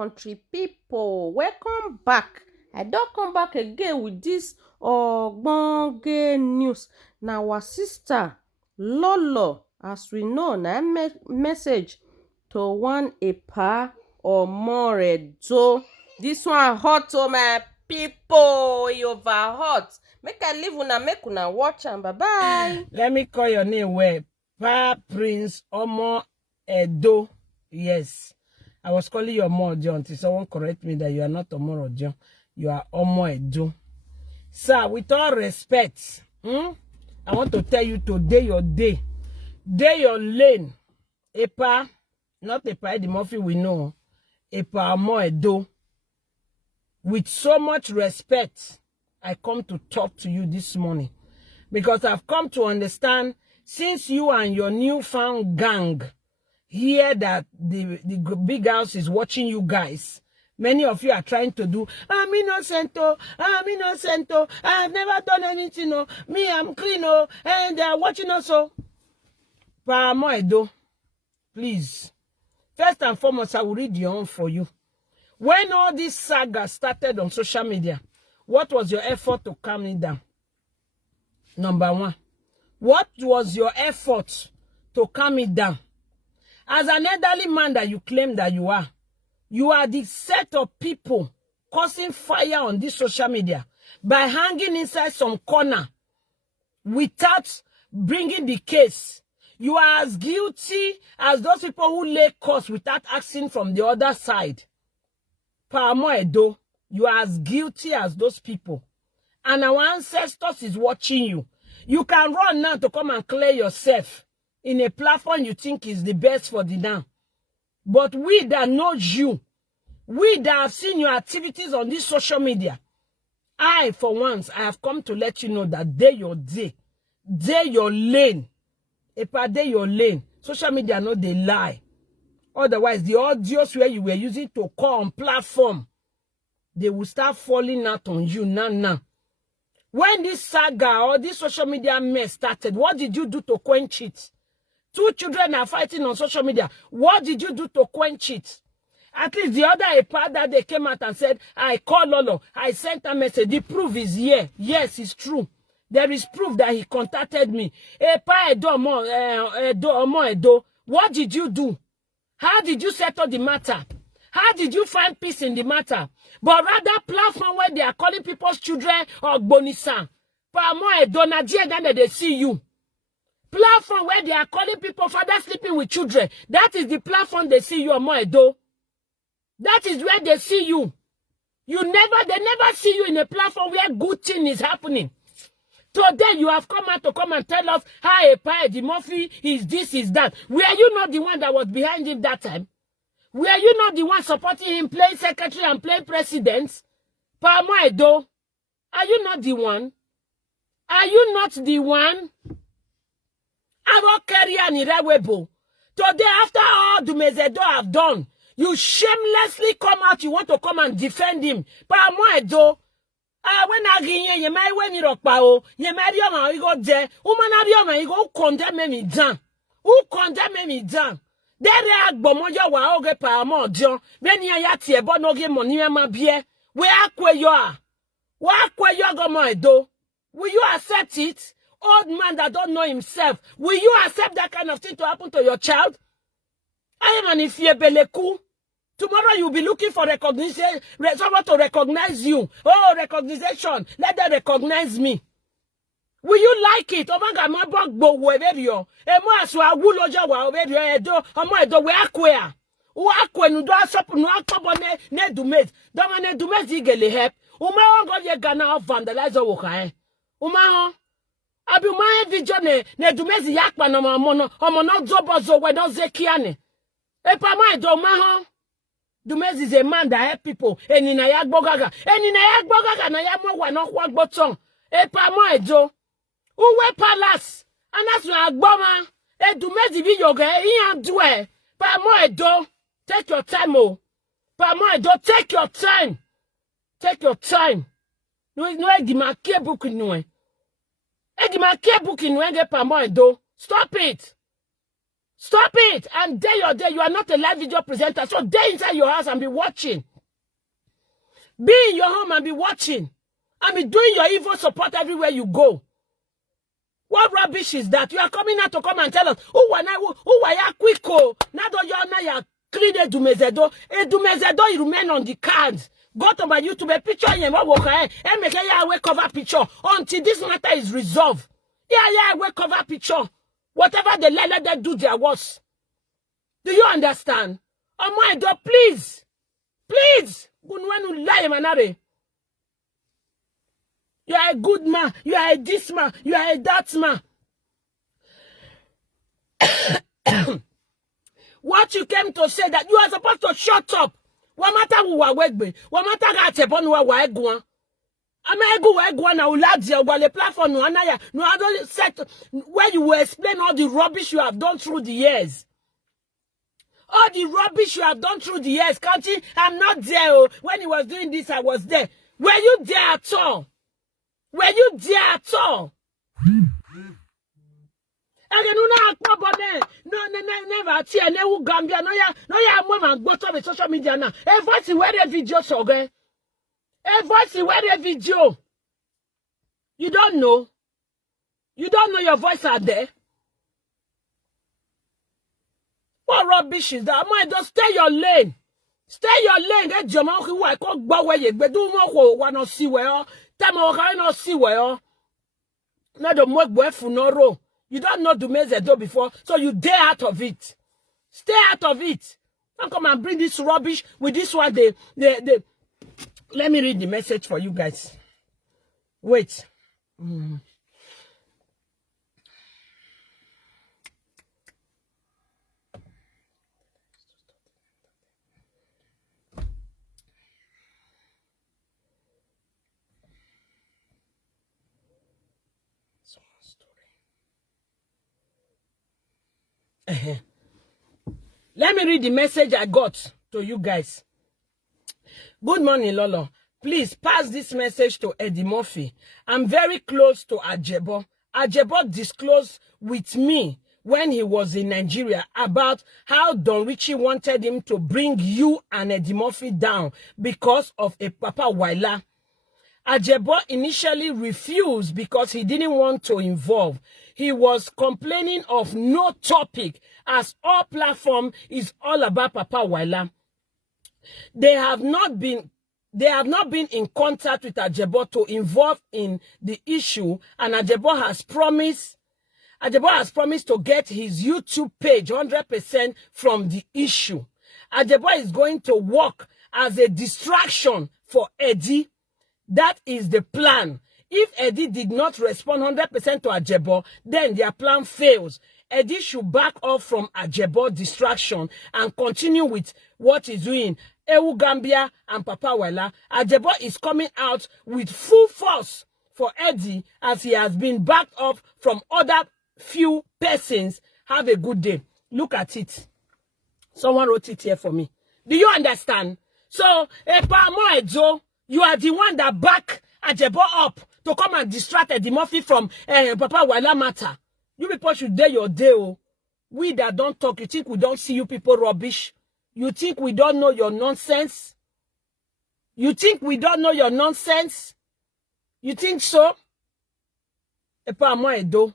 country people, welcome back. I don't come back again with this ogbonge news. Now our sister Lolo, as we know, na message to one Epa or more do. This one hot to my people, e over hot. Make I leave una, make una watch and bye bye. Let me call your name where Pa Prince Omo Edo. Yes. I was calling you Omo Ojo until someone correct me that you are not Omo Ojo. You are Omo Edo. Sir, with all respect, I want to tell you today your day. Day your lane. Epa, not Epa Eddie Murphy we know. Epa Omo Edo. With so much respect, I come to talk to you this morning. Because I've come to understand, since you and your newfound gang hear that the big house is watching you guys, many of you are trying to do, I'm innocent, I've never done anything, me, I'm clean, and they are watching us. Pa Omo Edo, please, first and foremost, I will read your own for you. When all this saga started on social media, what was your effort to calm it down? Number one, what was your effort to calm it down? As an elderly man that you claim that you are the set of people causing fire on this social media by hanging inside some corner without bringing the case. You are as guilty as those people who lay curse without asking from the other side. Pa Omo Edo, you are as guilty as those people. And our ancestors is watching you. You can run now to come and clear yourself in a platform you think is the best for the now. But we that know you, we that have seen your activities on this social media, I, for once, I have come to let you know that day your lane. Epa, day your lane. Social media know they lie. Otherwise, the audios where you were using to call on platform, they will start falling out on you now. When this saga or this social media mess started, what did you do to quench it? 2 children are fighting on social media. What did you do to quench it? At least the other Epa that they came out and said, I called Lolo, I sent a message. The proof is here. Yes, it's true. There is proof that he contacted me. Epa Edo Omo Edo, what did you do? How did you settle the matter? How did you find peace in the matter? But rather platform where they are calling people's children or Bonisa. Pa Omo Edo, then they see you. Platform where they are calling people father sleeping with children. That is the platform they see you, Omo Edo. That is where they see you. They never see you in a platform where good thing is happening. Today you have come out to come and tell us how Epa Eddie Murphy is this, is that. Were you not the one that was behind him that time? Were you not the one supporting him playing secretary and playing president? Pa Omo Edo, are you not the one? Are you not the one? Our career in Irewebo. Today, after all Dumezedo have done, you shamelessly come out, you want to come and defend him. Pa Omo Edo, when I get you may when you rock pao, you marry your you go there, you go condemn me down. Who condemn me down? There are Bomoja wa oge pa Omo Ojo, when you are tie bonoge money ma bie, where you are? Where you go Omo Edo? Will you accept it? Old man that don't know himself, will you accept that kind of thing to happen to your child? I am an Ifiebeleku. Tomorrow you'll be looking for recognition, someone to recognize you. Oh, recognition. Let them recognize me. Will you like it? Omaga mabok bo weberio. Emo aswa wuloja wa oberio Edo. Omo Edo we akwea. U akwe nudo asop nu akpobo ne dumet. Dama ne dumet igele help. Uma ongo ye Ghana vandalize woka Uma abi uma video ne dumezi yakpa no mamono. Omo no zobozo we no zekiane. Epa Omo Edo ma Dumezi is a man that help people. Eni na yagbogaga na yamo wa no kwa gboton. Epa Omo Edo. Uwe palace. Anasu agboma. Dumezi bi yoga iyan dwe. Pa Omo Edo. Take your time, oh. Pa Omo Edo, take your time. Take your time. No egima ke book no. Egima ke book no enge Pa Omo Edo. Stop it. Stop it. And day your day, you are not a live video presenter. So stay inside your house and be watching. Be in your home and be watching. And be doing your evil support everywhere you go. What rubbish is that? You are coming out to come and tell us, who are you quick? Now you are clean Edumezedo. Edumezedo, you remain on the cards. Go to my YouTube a picture and make a cover picture until this matter is resolved. Yeah, we cover picture. Whatever they let them do their worst. Do you understand? Oh my God, please. Please. You are a good man. You are a this man. You are a that man. What you came to say that you are supposed to shut up. What matter who are wegbe? What matter that upon who are wegwa? Amego wegwa na uladia while the platform no anaya no other set where you will explain all the rubbish you have done through the years. All the rubbish you have done through the years, Kanchi, I'm not there. Oh. When he was doing this, I was there. Were you there at all? Were you there at all? Never see a new Gambia. No, ya, woman, go to the social media now. A voice where a video, so okay? A voice where a video. You don't know. You don't know your voice out there. What rubbish is that? Man, just stay your lane. Stay your lane. That Jamal who I can't go away. But do more one or see where. Time I cannot see where. Not the more boy for no row. You don't know Dumezedo before, so you dare out of it. Stay out of it. Don't come and bring this rubbish with this one. Let me read the message for you guys. Wait. Let me read the message I got to you guys. Good morning, Lolo. Please pass this message to Eddie Murphy. I'm very close to Ajebo. Ajebo disclosed with me when he was in Nigeria about how Don Richie wanted him to bring you and Eddie Murphy down because of a Papa Waila. Ajebo initially refused because he didn't want to involve. He was complaining of no topic as all platform is all about Papa Waila. They have not been in contact with Ajebo to involve in the issue, and Ajebo has promised to get his YouTube page 100% from the issue. Ajebo is going to work as a distraction for Eddie. That is the plan. If Eddie did not respond 100% to Ajebo, then their plan fails. Eddie should back off from Ajebo distraction and continue with what he's doing. Ewu Gambia and Papa Waila. Ajebo is coming out with full force for Eddie as he has been backed off from other few persons. Have a good day. Look at it. Someone wrote it here for me. Do you understand? So, Ejo, you are the one that back Ajebo up to come and distract Eddie Murphy from Papa Waila matter. You people should dare your day. Oh. We that don't talk, you think we don't see you people rubbish? You think we don't know your nonsense? You think we don't know your nonsense? You think so? Epa mo Edo,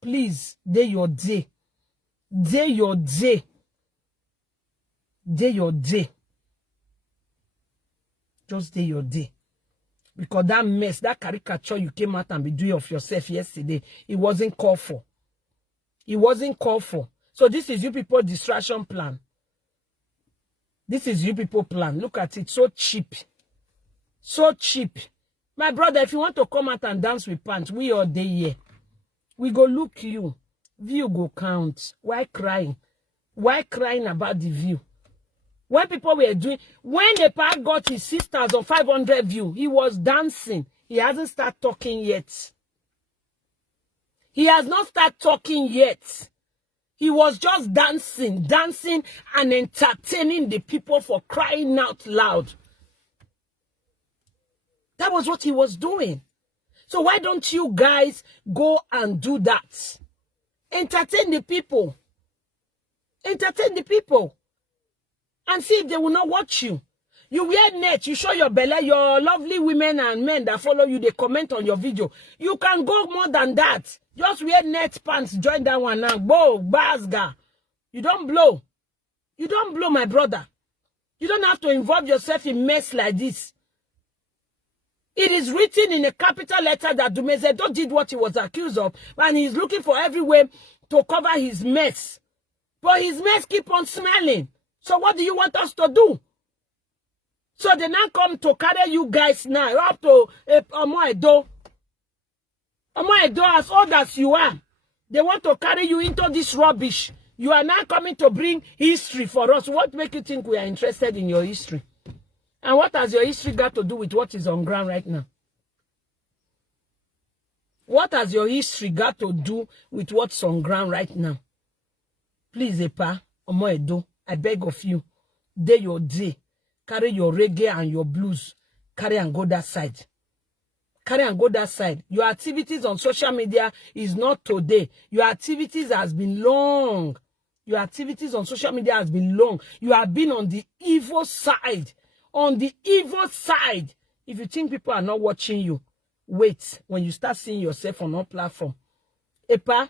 please, dare your day. Dare your day. Dare your day. Just dare your day. Because that mess, that caricature you came out and be doing of yourself yesterday, it wasn't called for. It wasn't called for. So this is you people distraction plan. This is you people plan. Look at it. So cheap. So cheap. My brother, if you want to come out and dance with pants, we all day here. We go look you. View go count. Why crying? Why crying about the view? When people were doing, when the park got his 6,500 views, he was dancing. He hasn't started talking yet. He has not started talking yet. He was just dancing and entertaining the people for crying out loud. That was what he was doing. So why don't you guys go and do that? Entertain the people. Entertain the people. And see if they will not watch you. You wear net, you show your belly, your lovely women and men that follow you, they comment on your video. You can go more than that. Just wear net pants, join that one now. Go, basga. You don't blow. You don't blow, my brother. You don't have to involve yourself in mess like this. It is written in a capital letter that Dumezedo did what he was accused of, and he's looking for every way to cover his mess. But his mess keep on smelling. So what do you want us to do? So they now come to carry you guys now up to Omo Edo. Omo Edo, as old as you are, they want to carry you into this rubbish. You are now coming to bring history for us. What makes you think we are interested in your history? And what has your history got to do with what is on ground right now? What has your history got to do with what's on ground right now? Please, Epa, Omo Edo, I beg of you, day your day, carry your reggae and your blues, carry and go that side. Carry and go that side. Your activities on social media is not today. Your activities has been long. Your activities on social media has been long. You have been on the evil side. On the evil side. If you think people are not watching you, wait when you start seeing yourself on our platform. Epa,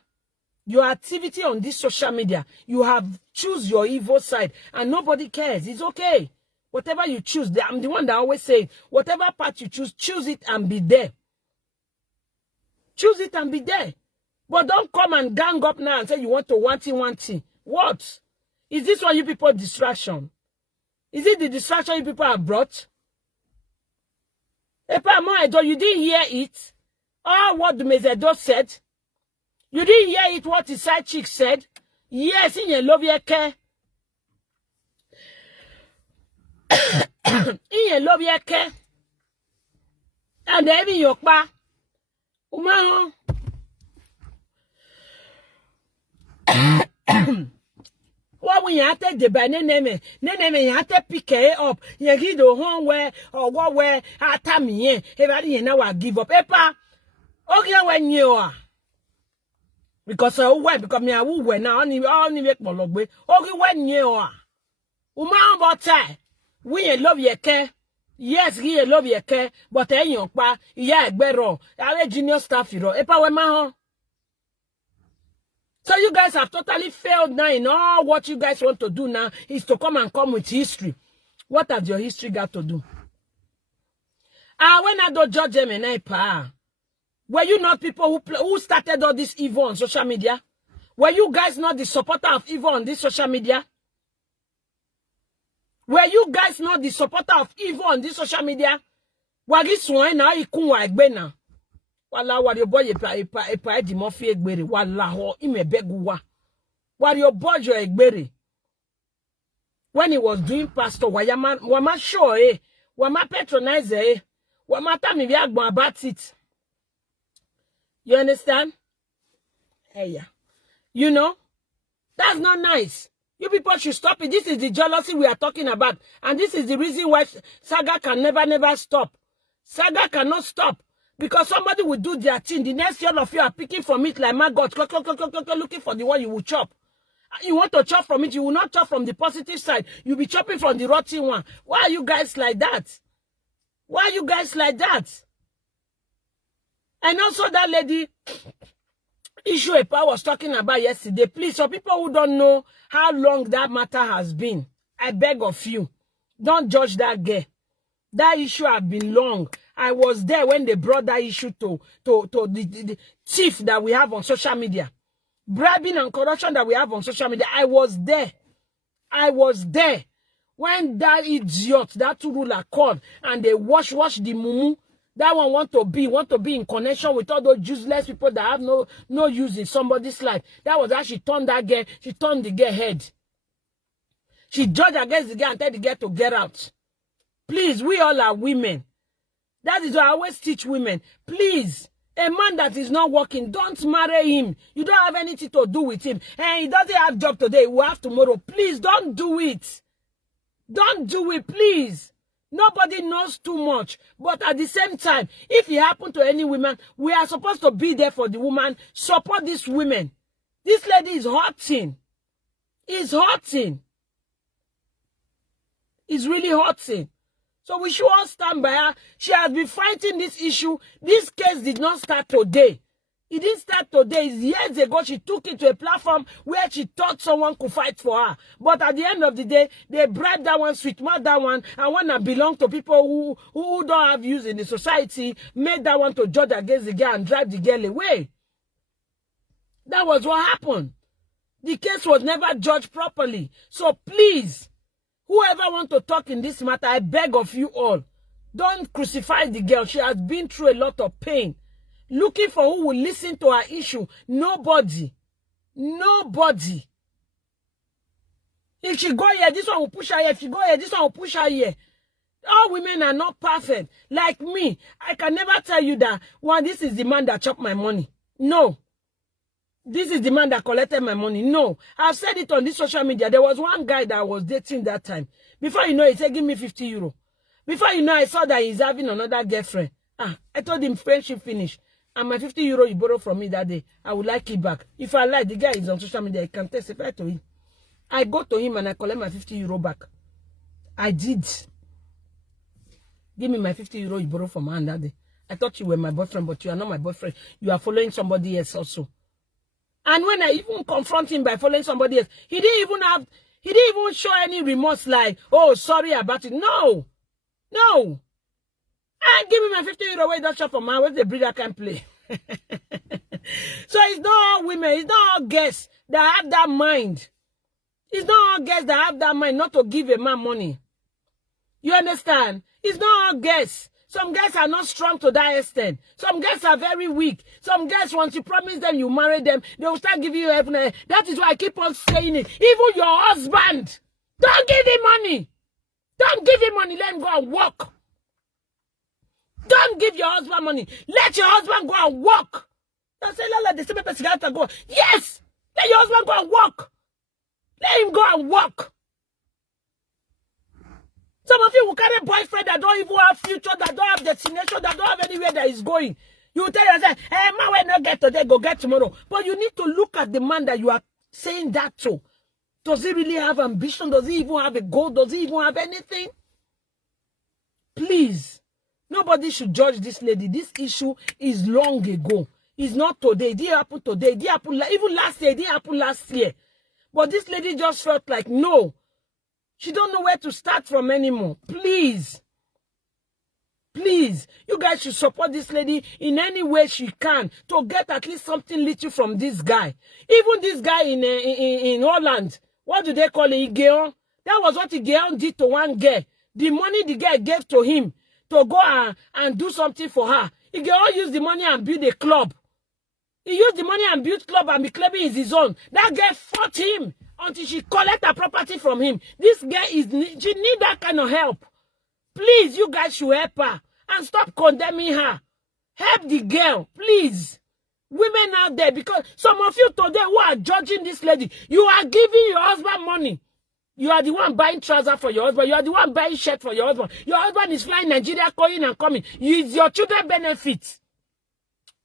your activity on this social media, you have choose your evil side and nobody cares. It's okay. Whatever you choose, I'm the one that always say, whatever part you choose it and be there. Choose it and be there. But don't come and gang up now and say you want to one thing. What? Is this one you people distraction? Is it the distraction you people have brought? Epa Omo Edo, you didn't hear it? Oh, what Dumezedo said? You didn't hear it what his side chick said? Yes, in your love your care. In your love your care. And even your pa. Uma. What when you have to debate name you have to pick it up. You get the home where or what where after me everybody you know give up. Epa, okay when you are. Because I will because me I will now only make mologbe. Okay when you are. Uma about when you love your care. Yes, he love your care, but yon pa iya egbero. Our junior staff you epa we ma. So you guys have totally failed now in all what you guys want to do now is to come with history. What has your history got to do? When I don't judge them and I pa. Were you not people who started all this evil on social media? Were you guys not the supporter of evil on this social media? Were you guys not the supporter of evil on this social media? Wagi swan na ikunwa egbena. Wala your boy epa di mofi egbere. Wala ho ime beguwa. Your boy jo egbere. When he was doing pastor, wama show wama patronize wama tami bi agbon about it. You understand? Hey, yeah. You know? That's not nice. You people should stop it. This is the jealousy we are talking about. And this is the reason why saga can never stop. Saga cannot stop. Because somebody will do their thing. The next year of you are picking from it like my God. Looking for the one you will chop. You want to chop from it. You will not chop from the positive side. You'll be chopping from the rotten one. Why are you guys like that? Why are you guys like that? And also that lady issue Epa was talking about yesterday. Please, for people who don't know how long that matter has been, I beg of you, don't judge that girl. That issue has been long. I was there when they brought that issue to the thief that we have on social media. Bribing and corruption that we have on social media. I was there. I was there. When that idiot, that two ruler called and they wash the mumu. That one want to be in connection with all those useless people that have no use in somebody's life. That was how she turned that girl. She turned the girl head. She judged against the girl and told the girl to get out. Please, we all are women. That is why I always teach women. Please, a man that is not working, don't marry him. You don't have anything to do with him. And he doesn't have job today, he will have tomorrow. Please, don't do it. Don't do it, please. Nobody knows too much. But at the same time, if it happened to any woman, we are supposed to be there for the woman. Support these women. This lady is hurting. It's hurting. It's really hurting. So we should all stand by her. She has been fighting this issue. This case did not start today. It didn't start today. It's years ago. She took it to a platform where she thought someone could fight for her. But at the end of the day, they bribed that one, sweet-mouth that one, and one that belonged to people who don't have use in the society, made that one to judge against the girl and drive the girl away. That was what happened. The case was never judged properly. So please, whoever wants to talk in this matter, I beg of you all, don't crucify the girl. She has been through a lot of pain. Looking for who will listen to her issue. Nobody. Nobody. If she go here, this one will push her here. If she go here, this one will push her here. All women are not perfect. Like me, I can never tell you that, well, this is the man that chopped my money. No. This is the man that collected my money. No. I've said it on this social media. There was one guy that I was dating that time. Before you know, he said, give me 50 euro. Before you know, I saw that he's having another girlfriend. I told him friendship finished. And my 50 euro you borrowed from me that day, I would like it back. If I like, the guy is on social media, I can testify to him. I go to him and I collect my 50 euro back. I did. Give me my 50 euro you borrowed from her that day. I thought you were my boyfriend, but you are not my boyfriend. You are following somebody else also. And when I even confront him by following somebody else, he didn't even show any remorse like, oh, sorry about it. No. No. And give me my 50 euro away, don't shop for man. Where's the breed I can play? So it's not all women, it's not all girls that have that mind. It's not all girls that have that mind not to give a man money. You understand? It's not all girls. Some girls are not strong to that extent. Some girls are very weak. Some girls, once you promise them you marry them, they will start giving you everything. That is why I keep on saying it. Even your husband, don't give him money. Don't give him money. Let him go and work. Don't give your husband money. Let your husband go and work. Don't say, Lala, the same person got to go. Yes! Let your husband go and work. Let him go and work. Some of you will carry a boyfriend that don't even have future, that don't have destination, that don't have anywhere that is going. You will tell yourself, hey, man, when not get today, go get tomorrow. But you need to look at the man that you are saying that to. Does he really have ambition? Does he even have a goal? Does he even have anything? Please. Nobody should judge this lady. This issue is long ago. It's not today. It didn't happen today. It didn't happen even last year. It didn't happen last year. But this lady just felt like, no. She don't know where to start from anymore. Please. Please. You guys should support this lady in any way she can to get at least something little from this guy. Even this guy in Holland. What do they call it? Igeon? That was what Igeon did to one girl. The money the guy gave to him to go and do something for her. He can all use the money and build a club. He used the money and build club and be claiming is his own. That girl fought him until she collect her property from him. This girl she need that kind of help. Please, you guys should help her and stop condemning her. Help the girl, please. Women out there, because some of you today who are judging this lady, you are giving your husband money. You are the one buying trousers for your husband. You are the one buying shirt for your husband. Your husband is flying Nigeria, going and coming. It's your children benefit.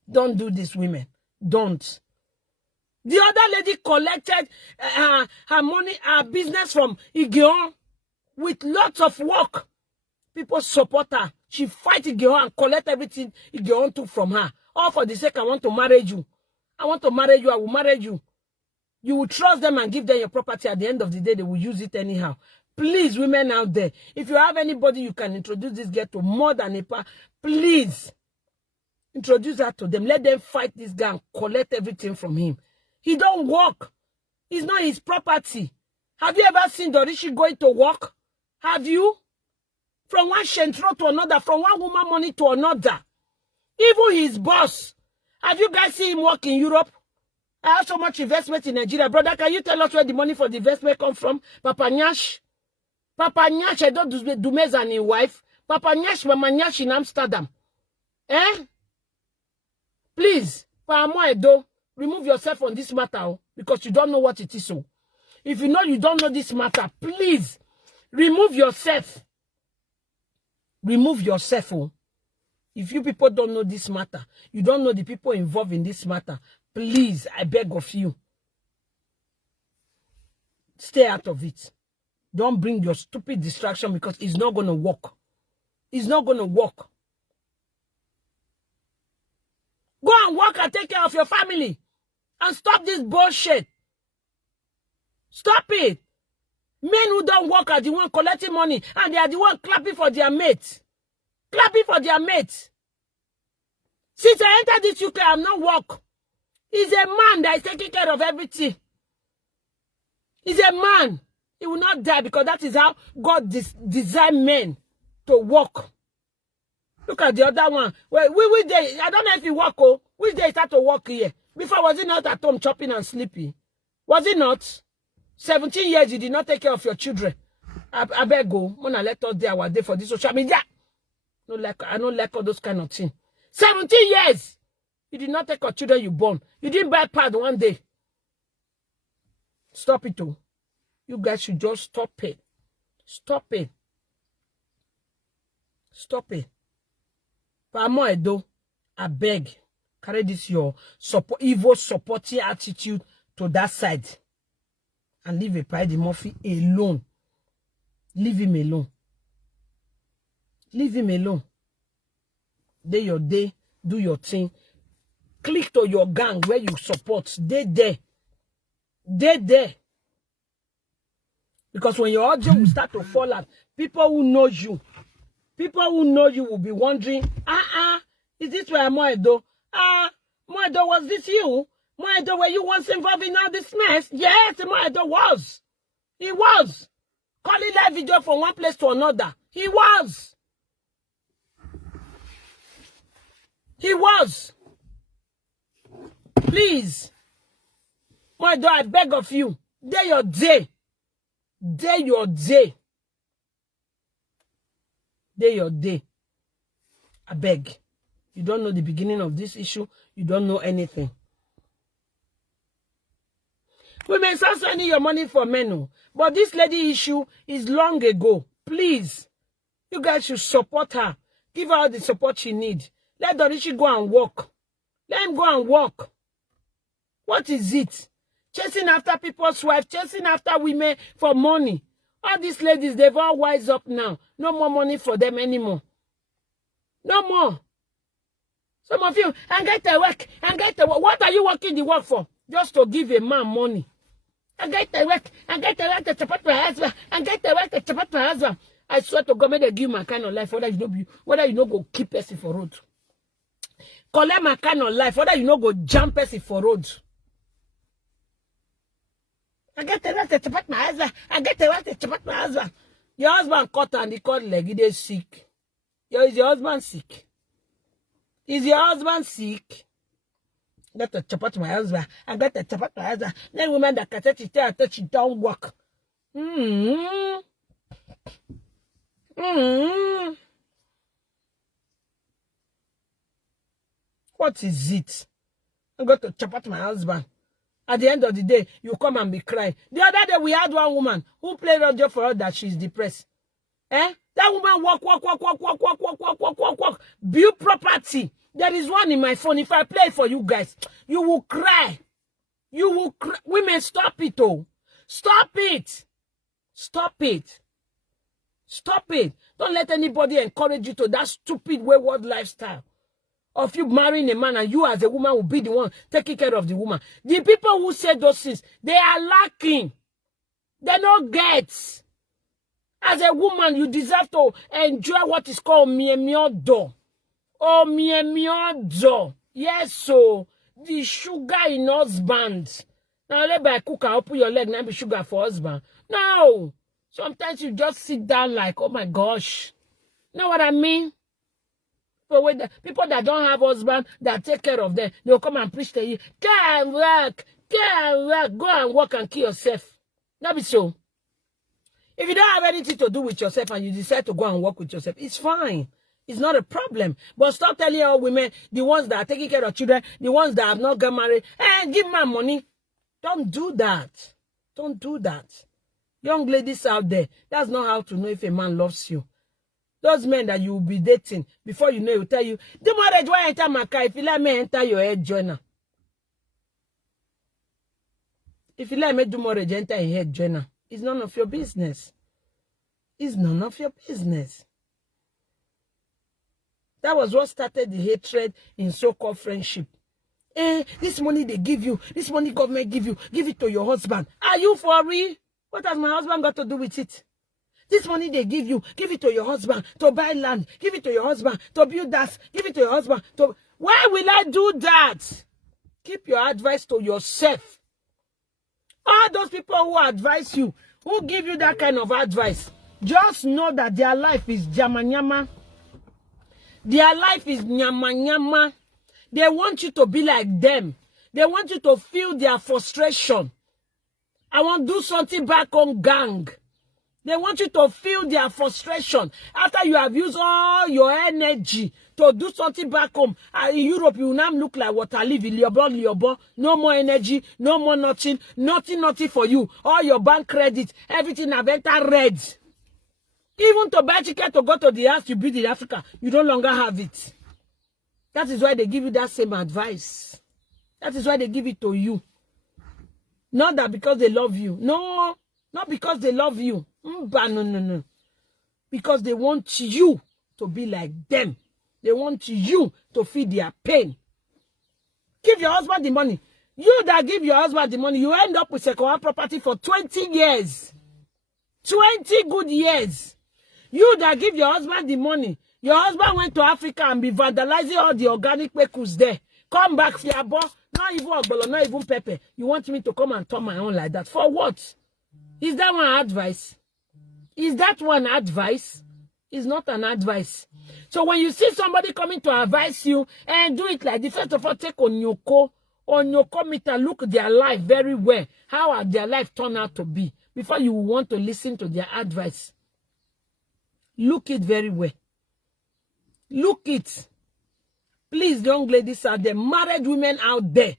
Don't do this, women. Don't. The other lady collected her money, her business from Igeon with lots of work. People support her. She fight Igeon and collect everything Igeon took from her. All for the sake, I want to marry you. I want to marry you. I will marry you. You will trust them and give them your property. At the end of the day, they will use it anyhow. Please, women out there, if you have anybody you can introduce this girl to more than a par, please introduce her to them. Let them fight this guy and collect everything from him. He don't work. It's not his property. Have you ever seen Dorishi going to work? Have you? From one shentro to another, from one woman money to another. Even his boss. Have you guys seen him work in Europe? I have so much investment in Nigeria. Brother, can you tell us where the money for the investment come from? Papa Nyash. Papa Nyash, I don't do mez and his wife. Papa Nyash, Mama Nyash in Amsterdam. Eh? Please, Edo, remove yourself on this matter, because you don't know what it is. So, if you know you don't know this matter, please, remove yourself. Remove yourself. If you people don't know this matter, you don't know the people involved in this matter, please, I beg of you. Stay out of it. Don't bring your stupid distraction because it's not going to work. It's not going to work. Go and work and take care of your family. And stop this bullshit. Stop it. Men who don't work are the one collecting money. And they are the one clapping for their mates. Clapping for their mates. Since I entered this UK, I'm not work. He's a man that is taking care of everything. He's a man. He will not die because that is how God designed men to work. Look at the other one. Well, which day? I don't know if he work. Oh, which day he start to work here? Before, was he not at home chopping and sleeping? Was he not? 17 years, you did not take care of your children. I beg go. Mona let us do our day for this social media. I don't like all those kind of things. 17 years. You did not take your children you born. You didn't buy pad one day. Stop it, too. You guys should just stop it. Stop it. Stop it. Pamo Edo, I beg. Carry this your evil supporting attitude to that side. And leave a Pride Murphy alone. Leave him alone. Leave him alone. Day your day. Do your thing. Click to your gang where you support. They there. They there. Because when your audio will start to fall out, people who know you will be wondering, is this where Moedo? Moedo, was this you? Moedo, were you once involved in all this mess? Yes, Moedo was. He was. Calling live video from one place to another. He was. He was. Please. Moedo, I beg of you. Day your day. Day your day. Day your day. I beg. You don't know the beginning of this issue. You don't know anything. Women start sending your money for men. But this lady issue is long ago. Please. You guys should support her. Give her all the support she needs. Let Dorishi go and work. Let him go and work. What is it? Chasing after people's wives, chasing after women for money. All these ladies, they've all wise up now. No more money for them anymore. No more. Some of you, and get to work, and get to work. What are you working the work for? Just to give a man money. And get to work, and get to work to support my husband, and get to work to support my husband. I swear to God, may they give my kind of life, whether you know go keep person for road. Collect my kind of life, whether you know go jump person for road. I get the right to support my husband. I get the right to support my husband. Your husband cut and he cut leg. He is sick. Is your husband sick? Is your husband sick? I got to support my husband. I got to support my husband. Then women that can touch it don't work. What is it? I got to support my husband. At the end of the day, you come and be crying. The other day, we had one woman who played radio for her that she's depressed. That woman walk. Build property. There is one in my phone. If I play it for you guys, you will cry. You will cry. Women, stop it, oh. Stop it. Stop it. Stop it. Don't let anybody encourage you to that stupid wayward lifestyle of you marrying a man and you as a woman will be the one taking care of the woman. The people who say those things, they are lacking. They don't get. As a woman, you deserve to enjoy what is called miemiodo. Oh, miemiodo. Yes, so the sugar in husband. Now, let me cook and open your leg, now be sugar for husband. No. Sometimes you just sit down like, oh my gosh. You know what I mean? But when the people that don't have husband that take care of them, they'll come and preach to you. Go and work. Go and work and kill yourself. That be so. If you don't have anything to do with yourself and you decide to go and work with yourself, it's fine. It's not a problem. But stop telling all women, the ones that are taking care of children, the ones that have not got married, give my money. Don't do that. Don't do that. Young ladies out there, that's not how to know if a man loves you. Those men that you will be dating, before you know, he will tell you, the marriage why enter my car. If you let me enter your head joiner. If you let me do marriage, enter your head joiner. It's none of your business. It's none of your business. That was what started the hatred in so-called friendship. This money they give you, this money government give you, give it to your husband. Are you for real? What has my husband got to do with it? This money they give you, give it to your husband to buy land, give it to your husband to build that, give it to your husband to... Why will I do that? Keep your advice to yourself. All those people who advise you, who give you that kind of advice, just know that their life is nyama. Their life is nyama. They want you to be like them. They want you to feel their frustration. I want to do something back on gang. They want you to feel their frustration after you have used all your energy to do something back home. In Europe, you will now look like water leaf, liobo. No more energy, no more nothing for you. All your bank credit, everything have entered red. Even to buy ticket to go to the house you build in Africa, you no longer have it. That is why they give you that same advice. That is why they give it to you. Not that because they love you. No, not because they love you. No. Because they want you to be like them. They want you to feel their pain. Give your husband the money. You that give your husband the money, you end up with second-hand property for 20 years. 20 good years. You that give your husband the money, your husband went to Africa and be vandalizing all the organic pickles there. Come back, fiabo. Not even ogbolo, not even pepper. You want me to come and turn my own like that? For what? Is that one advice? Is that one advice? It's not an advice. So when you see somebody coming to advise you and do it like this, first of all, take on your meter, look their life very well. How are their life turned out to be before you want to listen to their advice? Look it very well. Look it. Please, young ladies out there, married women out there,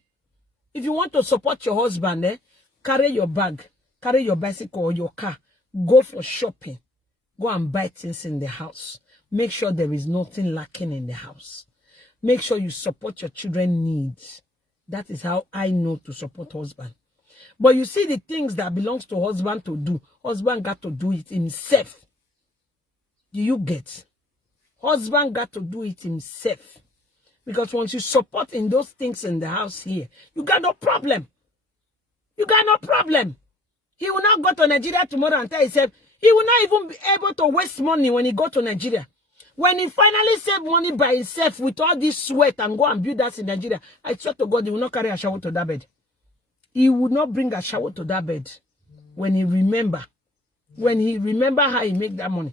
if you want to support your husband, carry your bag, carry your bicycle or your car, go for shopping, go and buy things in the house. Make sure there is nothing lacking in the house. Make sure you support your children's needs. That is how I know to support husband. But you see the things that belongs to husband to do, husband got to do it himself. Do you get? Husband got to do it himself. Because once you support in those things in the house here, you got no problem. You got no problem. He will not go to Nigeria tomorrow and tell himself, he will not even be able to waste money when he go to Nigeria. When he finally save money by himself with all this sweat and go and build that in Nigeria, I swear to God, he will not carry a shower to that bed. He would not bring a shower to that bed when he remember how he make that money.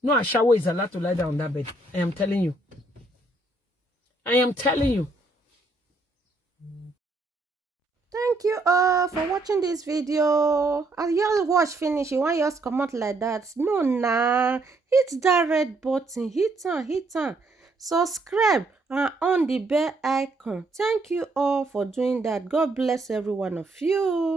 No, a shower is allowed to lie down on that bed. I am telling you. I am telling you. Thank you all for watching this video. As you watch finish, you want yours come out like that? No, nah. Hit that red button. Hit on. Subscribe and on the bell icon. Thank you all for doing that. God bless every one of you.